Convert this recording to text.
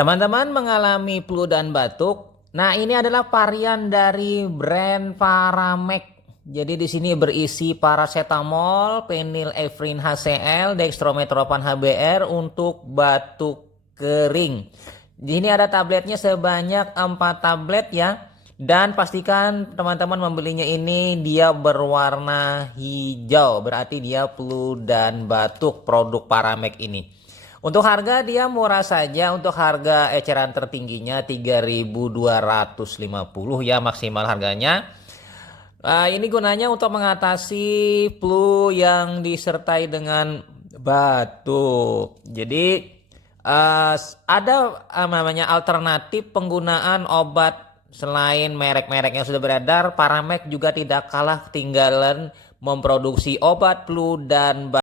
Teman-teman mengalami flu dan batuk. Nah, ini adalah varian dari brand Paramek. Jadi di sini berisi paracetamol, phenylephrine HCl, dextromethorphan HBr untuk batuk kering. Di sini ada tabletnya sebanyak 4 tablet ya. Dan pastikan teman-teman membelinya ini dia berwarna hijau. Berarti dia flu dan batuk produk Paramek ini. Untuk harga dia murah saja, untuk harga eceran tertingginya 3.250 ya maksimal harganya. Ini gunanya untuk mengatasi flu yang disertai dengan batuk. Jadi ada namanya alternatif penggunaan obat selain merek-merek yang sudah beredar. Paramek juga tidak kalah ketinggalan memproduksi obat flu dan batuk.